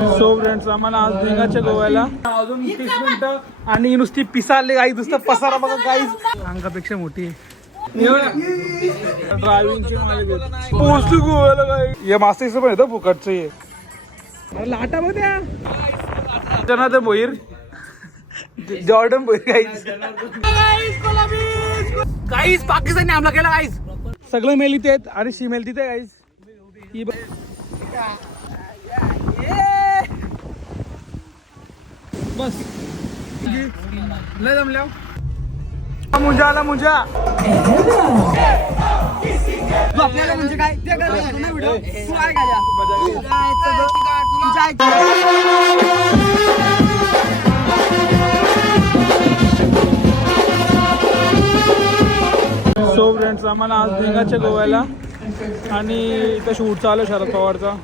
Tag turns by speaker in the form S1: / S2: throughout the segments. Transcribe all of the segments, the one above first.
S1: So friends आम्हाला आज निघायच्या गोव्याला. अजून तीस मिनिटं आणि नुसती पिसाले गाई नुसतं पसारा बघा गाईच अंगापेक्षा मोठी. ड्रायव्हिंगची पोहोचलो गोव्याला गाई. या मास्टरचं पण येतं फुकटचं ये लाटा लाटा मध्ये जनार्दन भोईर. जॉर्डन भोईर काहीच गाईच पाकिस्तानी हमला केला गाईच सगळं मेल इथे आहेत आणि शिमेल तिथे गाईज. ही बस. लय जमल्या मुंजा आला मुंजा.
S2: आपल्याला म्हणजे काय? ते करायचं ना व्हिडिओ तू काय करायचं
S1: सो फ्रेंड्स आम्हाला आज निघायच्या गोव्याला आणि इथं शूट चालू शरद पवारचा.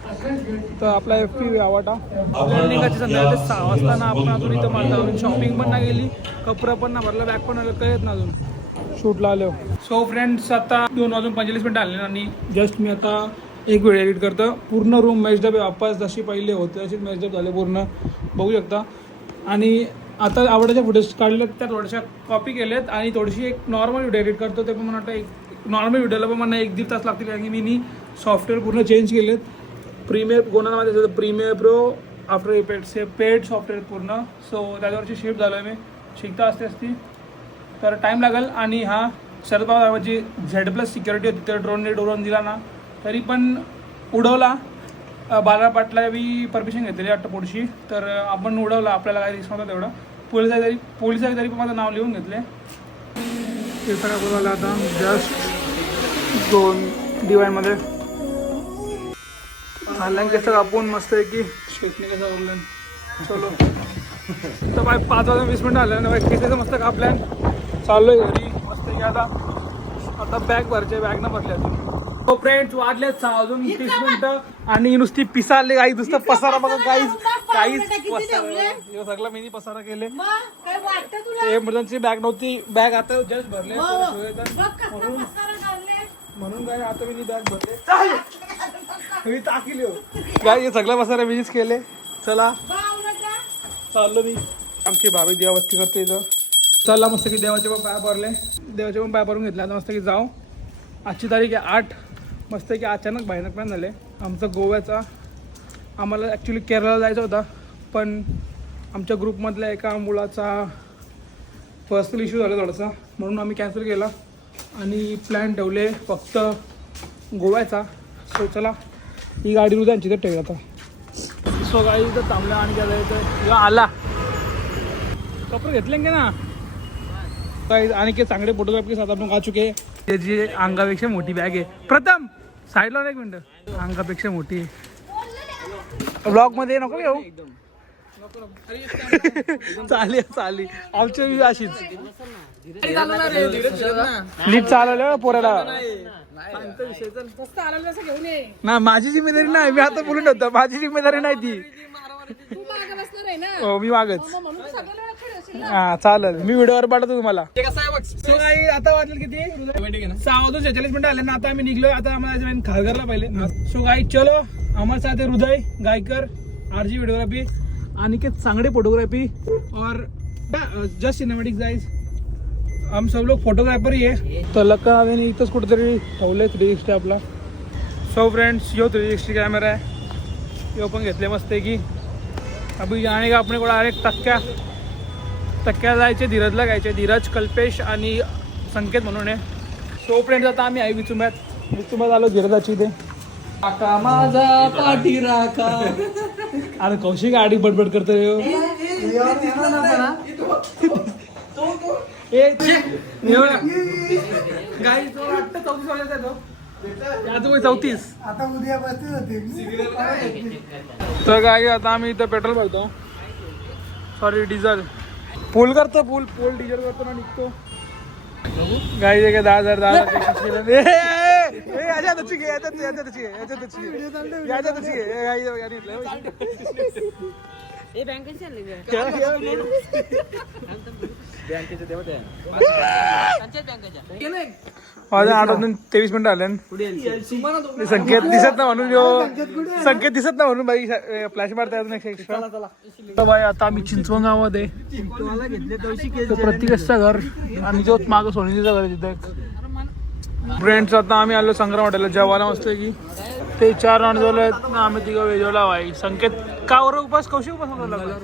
S1: तर आपला एफ पी आवाटा. आपल्याला निघायची संध्याकाळी सहा वाजता ना आपण अजून इथं मालता शॉपिंग पण नाही गेली कपडा पण ना भरला बॅग पण आलं कळत ना अजून. शूटला आलो. सो फ्रेंड्स आता दोन वाजून पंचेचाळीस मिनिटं आले आणि जस्ट मी आता एक व्हिडिओ एडिट करतो. पूर्ण रूम मॅचडप वापस जशी पहिले होते तशीच मॅचडप झाले पूर्ण. बघू शकता. आणि आता आवडाच्या फुटेज काढलेत त्या थोड्याशा कॉपी केल्यात आणि थोडीशी एक नॉर्मल व्हिडिओ एडिट करतो. ते पण मला वाटतं एक नॉर्मल व्हिडिओला पण मला एक दीड तास लागतील कारण की मी सॉफ्टवेअर पूर्ण चेंज केलेत. प्रीमियर कोणाला माझ्या प्रीमियर प्रो आफ्टर इफेक्ट्स हे पेड सॉफ्टवेअर पूर्ण. सो त्याच्यावरची शिफ्ट झालो आहे मी. शिकता असते असती. तर टाईम लागेल आणि हा Sharad Pawar Z plus security होती. तर ड्रोनने ड्रोन दिला ना. तरी पण उडवला. बाला पाटला बी परमिशन घेतलेली वाटतं पुढची. तर आपण उडवला. आपल्याला काही रिस्क नव्हता तेवढा. पोलिसांनी तरी पोलिसांनी तरी पण माझं नाव लिहून घेतले ते सगळं बोलावलं आता जस्ट दोन दिवाळीमध्ये ऑनलाईन कसं कापून मस्त आहे की शेतने कसं ऑनलाईन चलो. तर बाय पाच वाजता वीस मिनिटं आलं ना बाय केसाचं मस्त कापल्यान. चाललोय घरी मस्त की आता. आता बॅग भरचे बॅग न भरले अजून. हो फ्रेंड्स वाजले सहा वाजून तीस मिनिटं. आणि नुसती पिसाले गाई नुसतं पसारा बघा गाईच काहीच पसारा. हे सगळं मी पसारा केले.
S3: काय वाटतं तुला?
S1: ते इमर्जन्सी बॅग नव्हती. बॅग आता जस्ट भरले.
S3: हो.
S1: म्हणून काय आता मी बॅग भरले. मी टाकील काय हे सगळं पसारा मीच केले? चला. चाललो मी. आमची भाभी देवावस्ती करते इथं. चला मस्त की देवाचे पण पाय भरले देवाचे पण पाय भरून घेतले. आता मस्त की जाऊ. आजची तारीख आहे आठ. मस्त की अचानक भयानक प्लॅन झाले. आमचा गोव्याचा आम्हाला ॲक्च्युली केरळला जायचा होता. पण आमच्या ग्रुपमधल्या एका मुलाचा पर्सनल इश्यू झाला थोडासा. म्हणून आम्ही कॅन्सल केला. आणि प्लॅन ठेवले फक्त गोव्याचा. सो चला. ही गाडी रुद्यांची तर ठेवली आता. सो गाडी इथं थांबल्या आणि काय जायचं आला. कपडे घेतले की ना? काही आणि काही चांगले फोटोग्राफी साथ आपण का चुके. त्याची अंगापेक्षा मोठी बॅग आहे. प्रथम साईडला एक मिनिट. अंगापेक्षा मोठी. ब्लॉगमध्ये नको येऊ चालेल चालेल आमची अशीच. नीट चालवलं पोराला. ना माझी जिम्मेदारी नाही मी आता बोलून होतो माझी जिम्मेदारी नाही ती.
S3: तू मागे बसणार आहे ना?
S1: हो मी मागच.
S3: मग म्हणून सगळ्यांना खेळ असेल ना.
S1: हा चालेल. मी व्हिडिओवर पाठवतो तुम्हाला. So आता वाजले किती? सहा वाजून शेचाळीस मिनिटं आले ना आता आम्ही निघलोय. आता आम्हाला जायचं खारघरला पहिले सो गाई चलो. हमारे साथ है Hriday Gaikar R G videography Aniket Sangade photography और जस्ट सिनेमॅटिक गाइज हम सब लोग फोटोग्राफर ही है तर लक्का ने इथंच कुठेतरी ठेवलंय थ्री सिक्स्टी आपला so friends yo three sixty camera आहे यो पण घेतले मस्त आहे की अभी जाने का अपने को डायरेक्ट तक्क्या तक्क्या जायचे धीरजला घ्यायचे धीरज कल्पेश आणि संकेत म्हणून आहे सो फ्रेंड्स आता आम्ही आहे विचुम्यात विचुम्यात आलो धीरजाची इथे
S2: काका माझा पाठी राखा
S1: अरे कौशिक गाडी बडबड करतो तो वाटतं चौतीस वर्षाचा आहे तो. आता वय चौतीस.
S2: आता उद्या बसते होते.
S1: तर काय आता आम्ही इथं पेट्रोल भरतो. सॉरी डिझेल फुल करतो फुल फुल डिझेल करतो ना निघतो. गाई जे काय दहा हज़ार दहा हज़ार. माझ्या आठ वाजून तेवीस मिनिटं आले संकेत दिसत ना म्हणून यो संकेत दिसत ना म्हणून बाई फ्लॅश मारता येत नाही एक्स्ट्रा बाई आता आम्ही चिंचवंगामध्ये तो प्रत्येकाचं घर आणि जो मागं सोनीचं घर आहे तिथे फ्रेंड्स आता आम्ही आलो संग्राम हॉटेलला. जेवायला मस्त की. ते चार जेवले आहेत ना आम्ही तिघं वेजवला बाई संकेत का वर उपास? कौशी उपास होता लागला.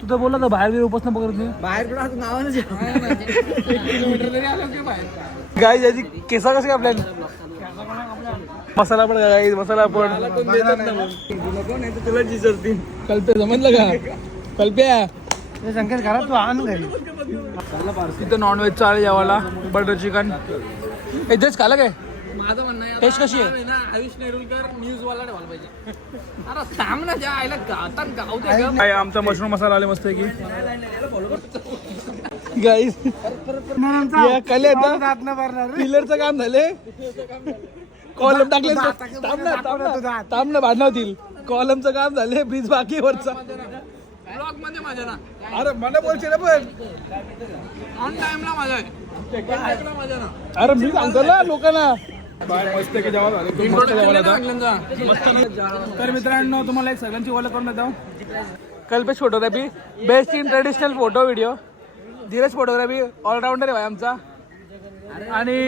S1: तू तर बोलला बाहेर गेला उपास ना पकडत नाही.
S2: बाहेर कुठं असं
S1: गाय याची केसा कशी आपल्या? मसाला पण गाय मसाला पण.
S2: तुला जिजरती
S1: कल्पे समजलं का? कल्प्या
S2: शंकर घरात तू आण घरी
S1: तिथं नॉनव्हेज चालेल जेवायला बटर चिकन इथेच खालं काय?
S4: माझं म्हणणं
S1: टेस्ट कशी आहे?
S4: आयुष नेरुलकर न्यूज वाला ठेवायला पाहिजे. अरे थांब ना त्या आईला गाता गाव दे ग.
S1: काय आमचा मशरूम मसाला आले मस्त की गाईस या कले आता पिलरचं काम झाले कॉलम टाकले थांब ना थांब ना थांब ना भांडण होतील कॉलमचं काम झाले ब्रिज बाकी आहे वरचा
S4: ब्लॉगमध्ये माझ्या ना.
S1: अरे मला बोलचे ना पण.
S4: ऑन टाइमला माझा आहे Perfect ला माझ्या ना.
S1: अरे मी सांगतो ना लोकांना. मस्त की जेवण झालं खूप मस्त जेवण होतं. तर मित्रांनो तुम्हाला एक सगळ्यांची ओळख करून देतो. Kalpesh photography. Best in traditional photo video Dheeraj photography. All rounder आहे भाई आमचा. आणि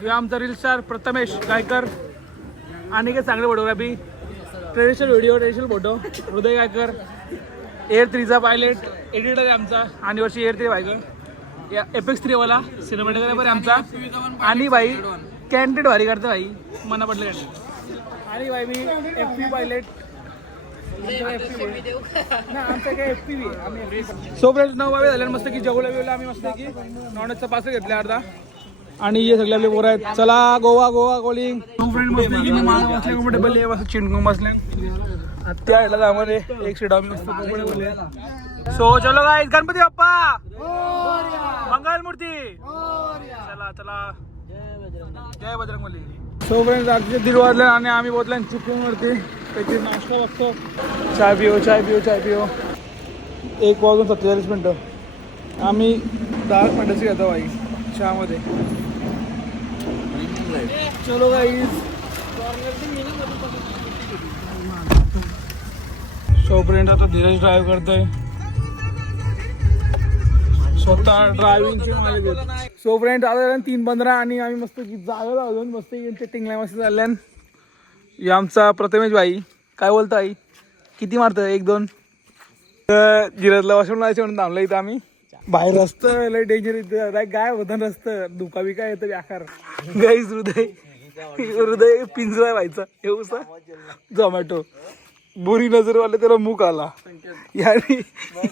S1: ह्यो आमचा रील स्टार प्रथमेश गायकर. आणि काय चांगले photography traditional video traditional photo Hriday Gaikar. Air थ्रीचा pilot editor आहे आमचा. आणि वर्षी एअर थ्री बायकर या एपेक्स थ्रीवाला सिनेमॅटोग्राफर आहे आमचा. आणि बाई कॅन्टेड भारी करते भाई. मना पडलं कॅन्टेड आणि बाई मी F P pilot so friends नऊ बाबे झाले मस्त की जेवलं बिवलं आम्ही मस्त की. नॉनवेजचा पास घेतले अर्धा. आणि हे सगळे आपले पोरं आहेत. चला Goa Goa calling so friend मस्त की मागं बसले चिंटकून बसले त्या ह्याला आम्हाला एक सीट आम्ही मस्त कम्फर्टेबल सो चलो गणपती बाप्पा! मंगल मूर्ती चला चला. जय बजरंगबली. सो फ्रेंड्स रात्रीचे दीड वाजले आणि आम्ही पोहोचले चिपळूणवरती. त्याची नाश्ता बघतो. चाय पिओ चाय पिओ चाय पिओ. एक वाजून सत्तेचाळीस मिनटं. आम्ही दहा मिनटाची घेतो बाई चहामध्ये. चलो बाई सो आता धीरज ड्राईव्ह करतोय. स्वतः ड्रायव्हिंग सो फ्रेंड आता झालं तीन पंधरा आणि आम्ही मस्त की जागा लावून मस्त यांच्या टिंगल्या मस्त चालल्यान. आमचा प्रथमेश भाई. काय बोलतो आई? किती मारतं एक दोन? तर जिरतला वॉशरूम लावायचं म्हणून थांबलं इथं आम्ही. बाहेर रस्तं लय डेंजर इथं. काय गाय होतं रस्तं? दुका बिका येतं आकार. गाईच हृदय हृदय पिंजरा व्हायचा एवढा झोमॅटो बुरी नजरवाले त्याला मूक आला. याने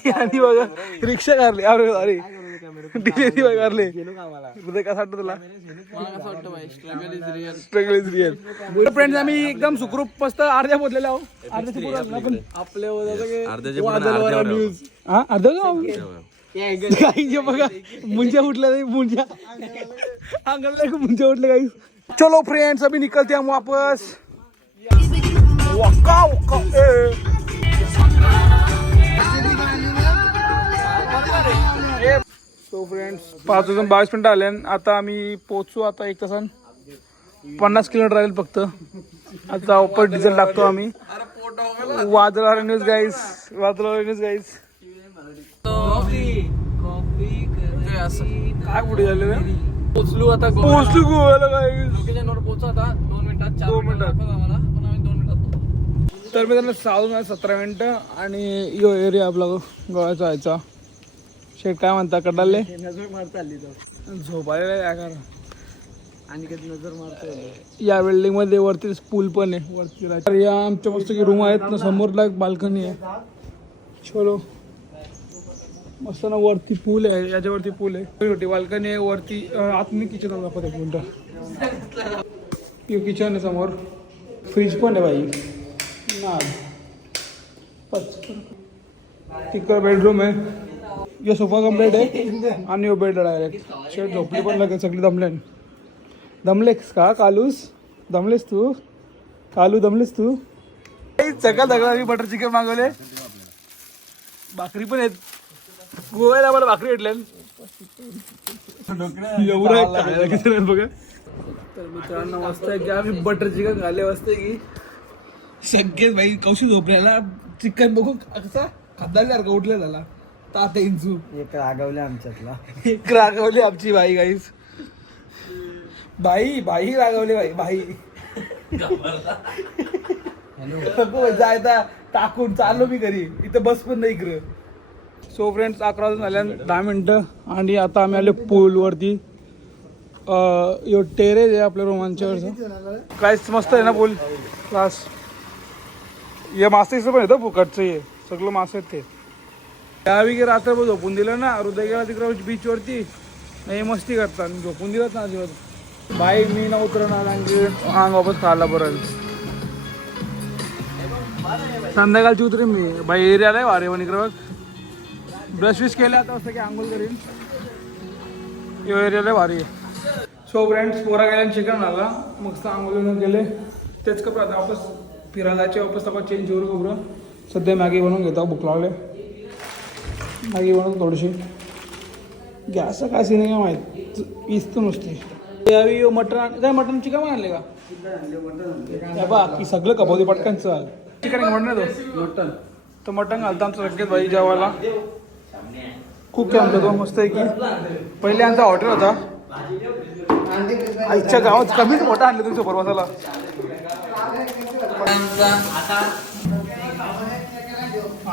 S1: याने बघा रिक्षा काढली. अरे अरे. हृदय कसा वाटतं तुला स्ट्रगल इज रिअल फ्रेंड्स आम्ही एकदम सुखरूप मस्त अर्ध्या पोचलेलो आहो अर्ध्या सुखरूप आलो आपण आपल्या न्यूज हा अर्ध्या गाव काही जे बघा मुंजा उठल्या नाही मुंजा अंगणला मुंजा उठले काही चलो फ्रेंड्स अभी निकलते हम वापस. वक्का वक्का ए. सो फ्रेंड्स पाच वाजून बावीस मिनिटं आले आता आम्ही पोचू आता एक तासान. पन्नास किलोमीटर राहील फक्त. आता ऑपर डिझेल टाकतो आम्ही. वादळा न्यूज गाईस वादळा न्यूज गाईस काय कुठे झाले
S4: पोचलो आता
S1: पोचलो गोव्याला
S4: पोहोचू आता. दोन मिनिटात
S1: दोन मिनिटात. तर मी त्यांना आहे सतरा मिनिटं आणि यो एरिया आपला गोव्याचा व्हायचा शेट काय म्हणता कडाले?
S2: नजर मार चालली तो.
S1: झोपायला करा
S2: आणि कधी नजर मारतोय
S1: या बिल्डिंगमध्ये वरती पूल पण आहे वरती या आमच्या मस्त की रूम आहेत ना समोरला एक बाल्कनी आहे. चलो. मस्त ना वरती पूल आहे याच्यावरती पूल आहे. छोटी बाल्कनी आहे वरती अं, आतमध्ये किचन दाखवत एक मिनटं यो किचन आहे समोर. फ्रीज पण आहे बाई. ना तिकडं बेडरूम आहे. यो सोफा कंप्लीट आहे आणि यो बेड डायरेक्ट शेट झोपली पण लगेच सगळी दमले दमलेस का कालूस? दमलेस तू? कालू दमलेस तू? सकाळ सकाळ मी बटर चिकन मागवले. भाकरी पण आहेत. गोव्याला मला भाकरी भेटल्या एवढं बघा. तर मित्रांनो मस्त आहे की आम्ही बटर चिकन खाल्ले मस्त की. सगळे भाई कौशी झोपल्याला चिकन बघू कसा खाद्दासारखा उठला झाला. तात इंचू
S2: एक रागवले आमच्यातला.
S1: एक रागवली आमची बाई गाईस बाई बाई रागवली बाई बाई. नको जायता टाकून चाललो मी घरी. इथं बस पण नाही इकडं. सो फ्रेंड्स अकरा वाजून झाल्या दहा मिनटं. आणि आता आम्ही आलो पूलवरती यो टेरेस आहे आपल्या रोमांच्यावरचं काहीच मस्त आहे ना पूल क्लास हे मासेचं पण येतं फुकटचं हे सगळं मासे आहेत ते. त्यावेळी की रात्रभर झोपून दिलं ना हृदय गेला तिकडं बीचवरती नाही मस्ती करतात. आणि झोपून दिलं ना अजिबात बाई मी ना उतरणार आणखी अंग वापस खायला बरं. संध्याकाळची उतरी मी. बाई एरियाला आहे वारे पण इकडे बघ. ब्रश विश केले आता असं की आंघोळ करीन. यो एरियाला वारी सो फ्रेंड्स पोरा गेल्या चिकन आला मस्त आंघोळ गेले तेच कपडे आता वापस फिरायला जायचे वापस आपण चेंज करू कपडं सध्या मॅगी बनवून घेतो भूक लागले. मॅगी बनवतो थोडीशी. गॅसचं काय सीन आहे का माहीत? पीस तर नुसती. यावेळी मटण काय मटण चिकन आणले का? हे बा की सगळं कपवते पटकन चल चिकन मटण तो? मटण. तर मटण घालतो आमचं सगळ्यात भाई जेवायला. खूप काय आमचा तो मस्त आहे की पहिले आमचा हॉटेल होता. आईच्या गावात कमीच मोठा आणलं तुम्ही सुपर मसाला.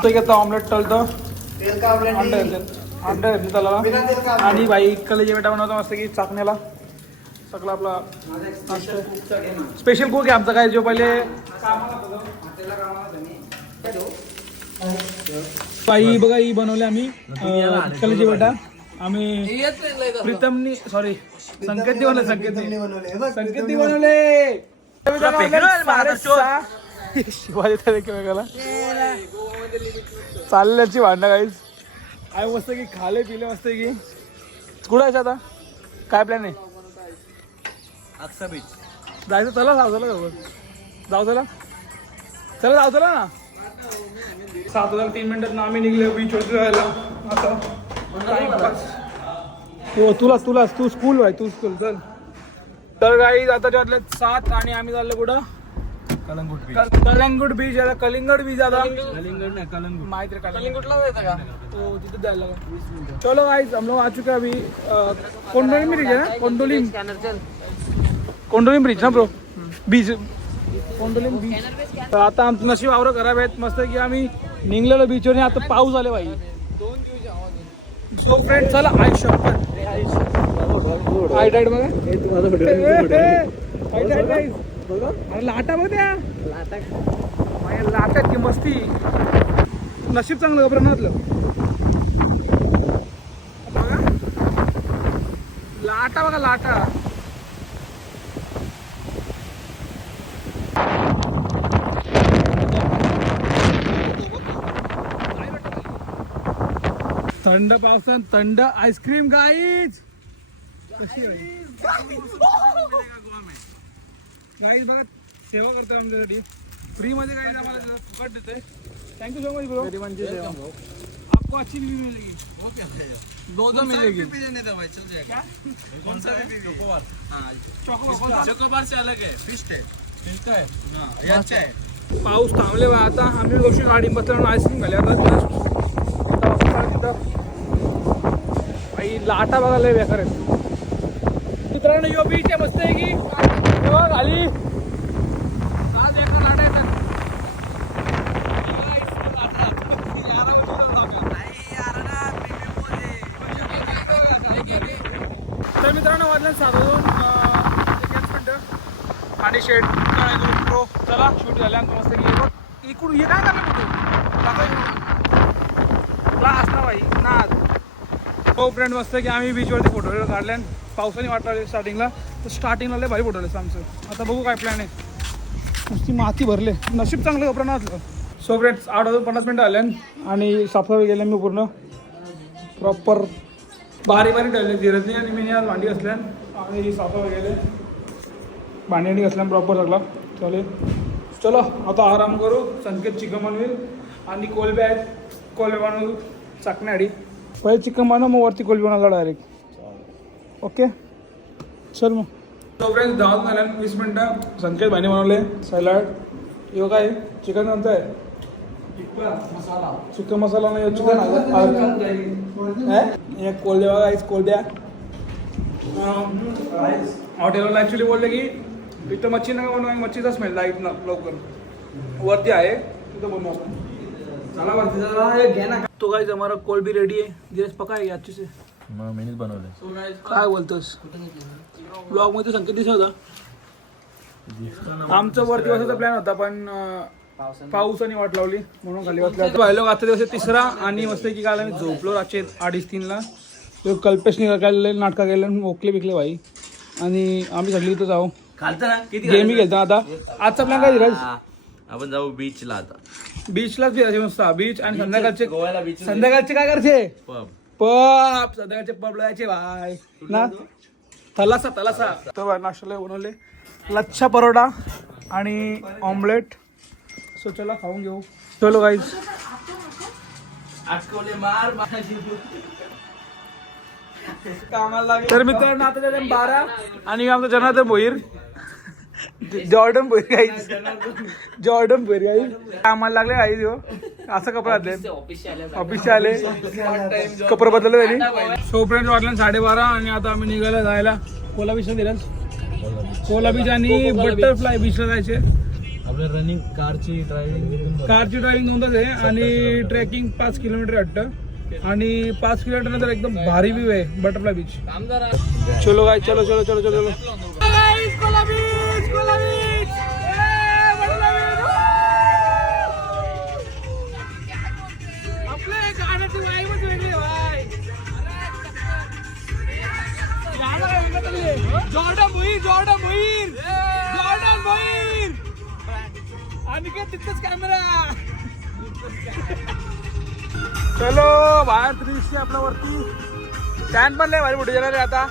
S1: तो घेतो ऑमलेट तळतं. अंडा येतात अंडा येते त्याला आणि बाई कलेजी बेटा बनवतो मस्त की चाकण्याला. सगळं आपला स्पेशल कुक आहे आमचा काय जो पहिले बाई बघा ही बनवले आम्ही कलेजी बेटा आम्ही प्रीतमनी सॉरी संकेतनी बनवले संकेतनी. संकेतनी बनवले. शिवाजी एकमेकाला चालल्याची भांडणं काहीच आहे मस्त की खाले पिले मस्त की. कुठं आहे आता? काय प्लॅन आहे? जायचं चला जाऊ चला जाऊ जाऊ चला चला जाऊ चला ना. सात हजार तीन मिनिटात ना आम्ही निघले बीच वरती जायला. आता टाइमपास. हो तुला तुला तू स्कूल आहे तू स्कूल चल. तर काही आता त्यातले सात आणि आम्ही चाललो कुठं? क- कलंगूट बीच आता कलिंगड बीच आता. कलिंगड नाही कलंगूट. माहिती आहे कलिंगूटला जायचं का? तो तिथे जायला. चलो गाइस हम लोग आ चुके हैं अभी कोंडोली ब्रिज है ना? कोंडोली कोंडोली ब्रिज ना ब्रो बीच कोंडोली बीच तर आता आमचं नशीब आवरं खराब आहेत. मस्त की आम्ही निघलेलो बीचवर आणि आता पाऊस आले बाई सो फ्रेंड चला आय शपथ आय डाईट बघा अरे लाटा बघ त्या. माझ्या लाटात की मस्ती. नशीब चांगलं घबरणातलं लाटा बघा लाटा. थंड पावसात थंड आईस्क्रीम गाईज कशी गाईज बघा सेवा करतो आमच्यासाठी. फ्री मध्ये काही आम्हाला फुकट देते थँक्यू सो मच ब्रो आपको अच्छी भी मिलेगी. दो दो मिलेगी. क्या? कौन सा है चोकोबार चोकोबार
S4: चोकोबार से अलग है फिश है
S1: मिलता है
S4: हाँ ये अच्छा है
S1: पाऊस थांबले बा आता. आम्ही गोष्टी गाडी बसलो आईस्क्रीम खाली आता आई लाटा बघायला बेकार आहेत. मित्रांनो यो बीच आहे मस्त आहे की? तेव्हा खाली आज एका लाटा येतात तर मित्रांनो वाजलं मिनटं. आणि शेड प्रो चला शूट झाल्यानंतर मस्त बघ इकडून हे काय करणार तू क्लास ना हो फ्रेंड मस्त की आम्ही बीचवरती फोटो काढले पावसाने वाटलं स्टार्टिंगला तर स्टार्टिंगला लय भारी फोटो आमचं आता बघू काय प्लॅन आहे. नुसती माती भरले. नशीब चांगलं कपडा नसलं सो फ्रेंड्स आठ वाजून पन्नास मिनटं आले आणि साफसफाई गेले मी पूर्ण. प्रॉपर बारी बारी ठेवले धीरजनी आणि मी आज भांडी घासल्यान आणि साफसफाई गेले भांडी घासल्यान प्रॉपर सगळा. चालेल चलो आता आराम करू. संकेत चिकन बनवेल. आणि कोलबे आहेत. कोलबी बनवू. चाकण्याआधी पहिले चिकन बनव मग वरती कोलबी बनवला डायरेक्ट ओके चल मग. तोपर्यंत धावत झाल्या वीस मिनटं. संकेत भाईने बनवले. सॅलड. यो काय चिकन कोणतं आहे? चिकन मसाला नाही चिकन एक कोलद्या बघा एक कोलद्या हॉटेलला ॲक्च्युली बोलले की इथं मच्छी नका बनवू मच्छीचा स्मेल जाईल ना लवकर. वरती आहे. तिथं बनवू. चला वरती जरा घ्या ना. तो काय हमारा कोल भी रेडी है दिनेश पका है अच्छे से.
S5: मग मीच बनवले
S1: काय बोलतोस? ब्लॉगमध्ये संकेत दिसत होता. आमचं वरती बसायचा प्लॅन होता पण अं, पावसाने वाट लावली. म्हणून खाली बसला. पाहिलं आजचा दिवस तिसरा आणि मस्त की काल आम्ही झोपलो रातचे अडीच तीनला. तो कल्पेश निघाले नाटका गेले मोकले बिकले भाई आणि आम्ही सगळी इथं जाऊ.
S5: खालतं ना किती
S1: गेमी खेळतो आता. आजचा प्लॅन काय धीरज
S5: आपण जाऊ बीचला आता.
S1: बीचलाच फिरायचे मस्त. बीच आणि संध्याकाळचे
S5: गोव्याला बीच
S1: संध्याकाळचे काय करायचे
S5: पब
S1: पब संध्याकाळचे पब जायचे भाई ना तलासा तलासा तो भाई नाश्त्याला बनवले लच्छा परोठा आणि ऑमलेट. सो चला खाऊन घेऊ. चलो गाईज
S5: मार
S1: तर मित्रांनो आता बारा आणि आमचं Janardan Bhoir Jordan Bhoir guys Jordan Bhoir guys कामाला लागले गाईज हो. असं कपडे घातले. ऑफिसचे आले. कपडे बदलले त्यांनी. सो फ्रेंड वाटलं साडेबारा आणि आता आम्ही निघायला जायला. कोला बीचला दिलास कोला बीच आणि बटरफ्लाय बीचला जायचे.
S5: आपल्या रनिंग कारची ड्रायव्हिंग
S1: कारची ड्रायव्हिंग दोनच आहे आणि ट्रेकिंग पाच किलोमीटर वाटतं. आणि पाच किलोमीटर नंतर एकदम भारी व्ह्यू आहे बटरफ्लाय बीच चलो गाय चलो चलो चलो चलो चलो. भाई. Jordan Bhuir Jordan Bhuir! Jordan Bhuir! आणि काय तिथंच कॅमेरा चलो बाहेर दृश्य आपल्या वरती पण लय भारी मोठे झाले रे आता.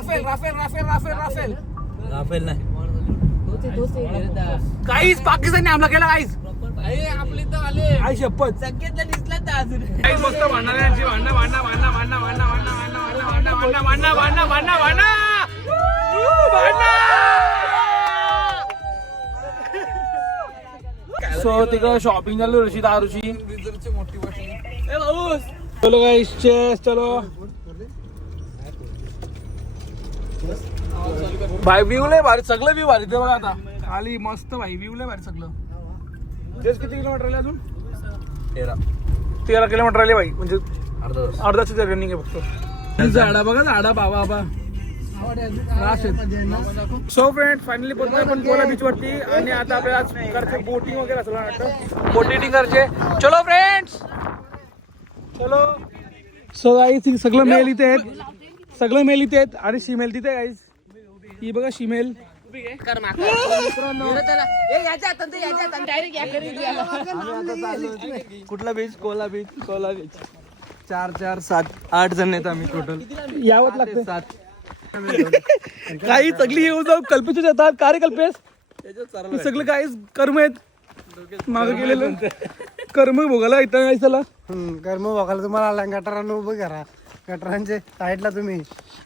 S1: Rafale Rafale Rafale Rafale Rafale
S5: Rafale नाही
S1: काहीच पाकिस्तानने हमला केला काहीच
S4: आपले तर आले
S1: आई शपथ काही मस्त भांडणं यांची भांडणं भांडणं भांडणं भांडणं भांडणं भांडणं भांडणं भांडणं भांडणं भांडणं भांडणं सो तिकडं शॉपिंग झालं ऋषी दारूची
S4: मोठी
S1: चलो गाईस चेस चलो भाई व्ह्यू लय भारी सगळं व्ह्यू भारी ते बघा आता. खाली मस्त भाई व्ह्यू लय भारी सगळं. तेच किती किलोमीटर आले अजून?
S5: तेरा.
S1: तेरा किलोमीटर आले भाई म्हणजे
S5: अर्धा
S1: अर्धाच रनिंग आहे फक्त. झाडा बघा झाडा बाबा बाबा. सो फ्रेंड फायनली पोहोचलो आपण गोला बीच वरती. आणि आता आपल्याला आज करायचे बोटिंग वगैरे असं वाटतं. बोटिंग करायचे. चलो फ्रेंड्स चलो. सो गाईज सगळं मेल इथे आहेत. सगळं मेल इथे आहेत. आणि शिमेल तिथे गाईज ही बघा शिमेल.
S2: कुठला beach Cola beach Cola beach चार चार सात आठ जण आहेत आम्ही टोटल
S1: यावंच लागतं सात काही सगळी येऊन जाऊ कल्पेशच येतात. का रे कल्पेश? हे सगळं काही कर्म आहेत? मागं गेलेलं. कर्म भोगायला इथं काय चला.
S2: कर्म बघायला तुम्हाला गटारांना उभं करा. गटारांचे साईडला तुम्ही.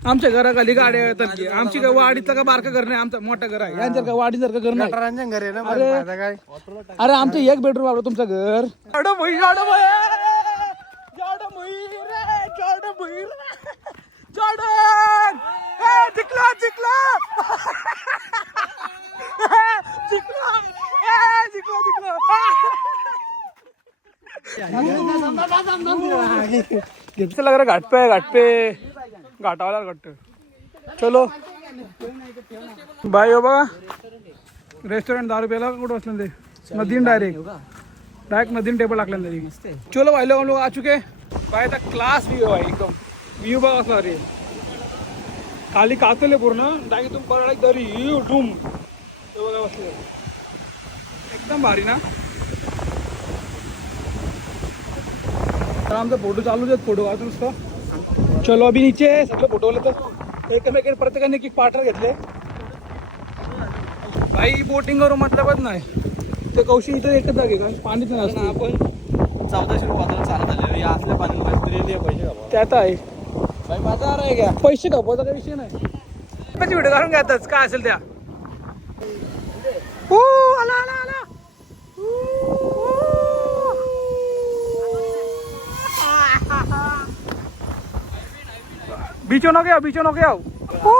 S1: आमच्या घराखाली गाड्या येतात की आमची काय वाडीचं का बारका घर नाही आमचं मोठं घर आहे. यांच्या काय वाडीसारखं घर नाही.
S2: गटारांच्या घरी आहे ना. बरं, काय?
S1: अरे आमचं एक बेडरूम आपलं तुमचं घर. जॉर्डन भुई जॉर्डन भुई जॉर्डन भुई रे जॉर्डन भुई रे. जॉर्डन ए जिंकला जिंकला. जिंकला. ए जिंकला जिंकला. किती लग रहा घाट पे घाट पे। घाटावाला घाट। चलो। बाय हो बघा। रेस्टॉरंट दारू रुपयाला कुठं बसलं ते? नदीन डायरेक्ट डायरेक्ट नदीन टेबल टाकलं तरी चलो भाई लोग हम लोग आ चुके. भाई आता क्लास व्यू आहे एकदम. व्यू बघा असला रे. खाली कातले पूर्ण. डायरेक्ट तुम्ही परत दरी. डूम. बघा बसले. एकदम भारी ना. तर आमचा फोटो चालूच आहेत फोटो आता नुसतं. चलो अभि नीचे सगळे फोटो वाले तर एकमेकाने प्रत्येकाने एक पार्टनर घेतले. भाई बोटिंग करू मतलबच नाही. ते कौशी इथं एकच जागे का? पाणीच नाही असतं.
S5: आपण चौदाशे रुपये वाजता चालत आले या असल्या पाण्यात पैसे पैसे का
S1: त्यात आहे.
S5: भाई माझा आहे का?
S1: पैसे कपवायचा काही विषय नाही. व्हिडिओ काढून घ्यातच काय असेल त्या. ओ आला आला. बीचो नको याव बीचो नको याव ओ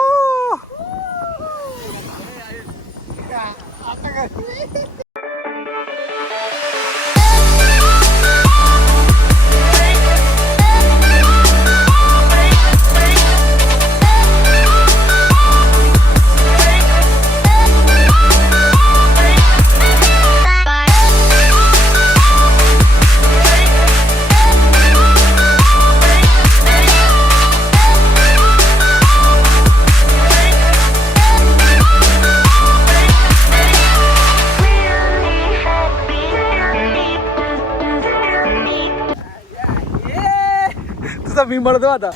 S1: म्हणतो आता.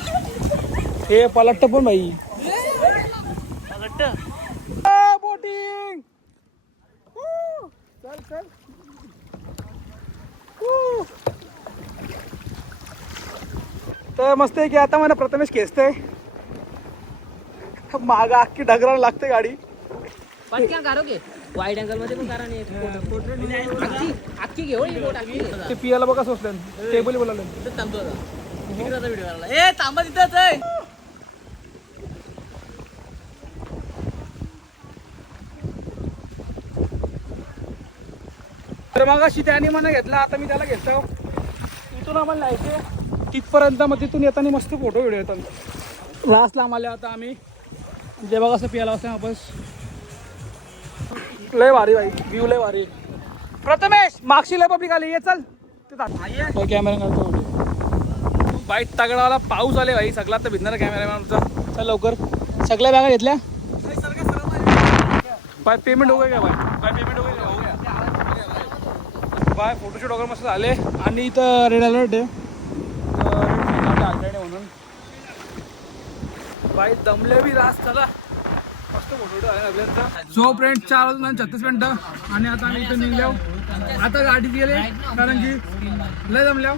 S1: हे पलटत पण भाई. बोटिंग. चल चल. तर मस्त आहे की आता मला प्रथमेश खेचतंय. माग अख्खी ढगराला लागते गाडी.
S2: पटकन करोगे वाईड अँगलमध्ये पण करा नाही. अख्खी घेऊ ही
S1: ते पियाला बघा सोसलं टेबल बोलावलं
S2: थांबतो आता तिकडचा व्हिडिओ करायला ए थांबा तिथंच आहे
S1: तर मग अशी त्याने मला घेतला आता मी त्याला घेतो इथून आम्हाला जायचे तिथपर्यंत मग तिथून येताना मस्त फोटो व्हिडिओ येतात. लास्टला आम्हाला आता आम्ही जे बघा असं पियाला असं वापस लय भारी भाई व्ह्यू लय भारी. प्रथमेश मागशी लय पब्लिक आली. ये चल. ते कॅमेरा काढतो. बाईट तगडावाला पाऊस आले भाई. सगळा तर भिजणार कॅमेरामॅन आमचा चल लवकर. सगळ्या बॅगा घेतल्या? बाय पेमेंट गया क्या बाय? बाय पेमेंट गया गया बाय फोटोशूट वगैरे मस्त झाले. आणि इथं रेड अलर्ट आहे. म्हणून बाय दमले बी रास चला. सो फ्रेंड चार वाजून छत्तीस मिनटं आणि आता आम्ही इथं निघलो आता गाडीत गेले कारण की लय जमल्या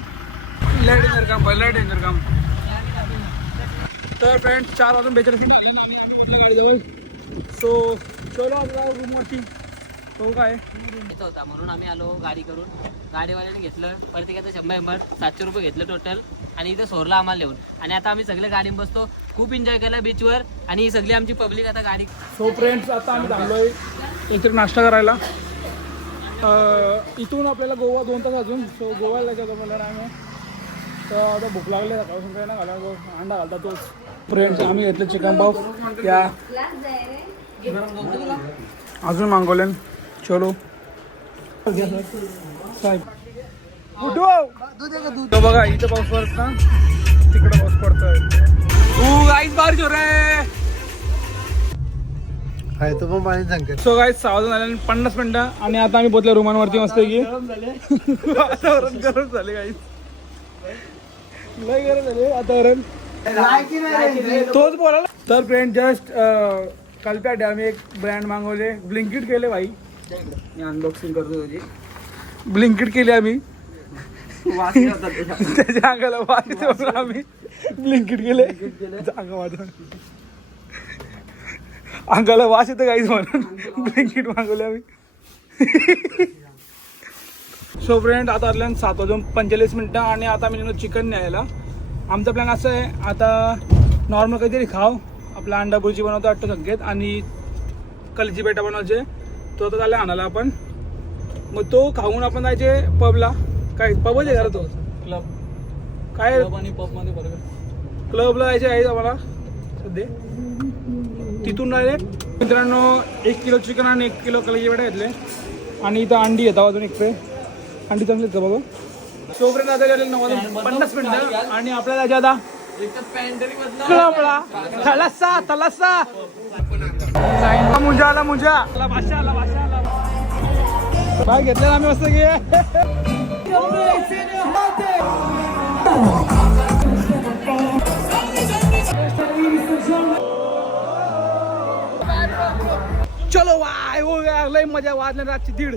S1: लय डेंजर काम लय डेंजर काम. तर फ्रेंड चार वाजून बेचाळीस मिनिटं झाले आणि आम्ही पोहोचलो गाडीजवळ. सो चलो आता रूमवरती तो काय?
S2: होता म्हणून आम्ही आलो गाडी करून. गाडीवाल्याने घेतलं प्रत्येकाचं शंभर शंभर सातशे रुपये घेतलं टोटल आणि इथं सोरला आम्हाला लिहून आणि आता आम्ही सगळे गाडीत बसतो. खूप एन्जॉय केला बीचवर आणि ही सगळी आमची पब्लिक आता गाडी
S1: सो फ्रेंड्स आता आम्ही थांबलोय इकडे नाश्ता करायला. इथून आपल्याला गोवा दोन तास अजून. सो गोव्याला जायचं टाइम आहे तर आता भूक लागली सकाळपासून काही ना घाला अंडा घालता तोच. फ्रेंड्स आम्ही घेतलं चिकन पाव. या. अजून मागवले चलो. साहेब. तो बघा इथं पाऊस पडत ना तिकडे पाऊस पडतोय. ऊ गाईच बाहेर जो रे.
S5: काय तो पण पाणी सांगते
S1: सो गाईज सहा झाले आणि पन्नास मिनिटं. आणि आता आम्ही पोचलो रुमांवरती मस्त की वातावरण गरम झाले गाईज लय गरम झाले वातावरण तोच बोलायला. तर फ्रेंड जस्ट कल्प्यात आम्ही एक ब्रँड मागवले. ब्लिंकिट केले भाई.
S2: मी अनबॉक्सिंग करतो तुझी.
S1: ब्लिंकिट केले आम्ही. त्याच्या अंगाला म्हणून आम्ही ब्लिंकिट केले. अंग माझं अंगाला वास येतो काहीच म्हणून. ब्लिंकिट मागवले आम्ही. सो फ्रेंड आता आल्यानं सात वाजून पंचेचाळीस मिनटं आणि आता आम्ही निघलो चिकन न्यायला. आमचा प्लॅन असं आहे आता नॉर्मल काहीतरी खाव आपला अंडा बुर्जी बनवतो वाटतं संकेत. आणि कलजी बेटा बनवायचे. तो आता झाला आणायला आपण. मग तो खाऊन आपण जायचे पबला काय पबच आहे तो?
S5: क्लब
S1: काय?
S5: क्लब आणि पबमध्ये फरक आहे.
S1: क्लबला जायचे आहे आम्हाला. सध्या. तिथून डायरेक्ट मित्रांनो एक किलो चिकन आणि एक किलो कलेजी बेटा घेतले. आणि इथं अंडी येतात अजून एक ट्रे अंडी चांगली आहेत का बघा तोपर्यंत आता पन्नास मिनिटं. आणि आपल्याला ज्यादा आता क्लबला थलसा थलसा. मुंजा आला मुंजा. आला भाषा आला भाषा आला काय घेतलं आम्ही मस्त घे. चलो वाय हो गया लय मजा वाजल्या रातची दीड.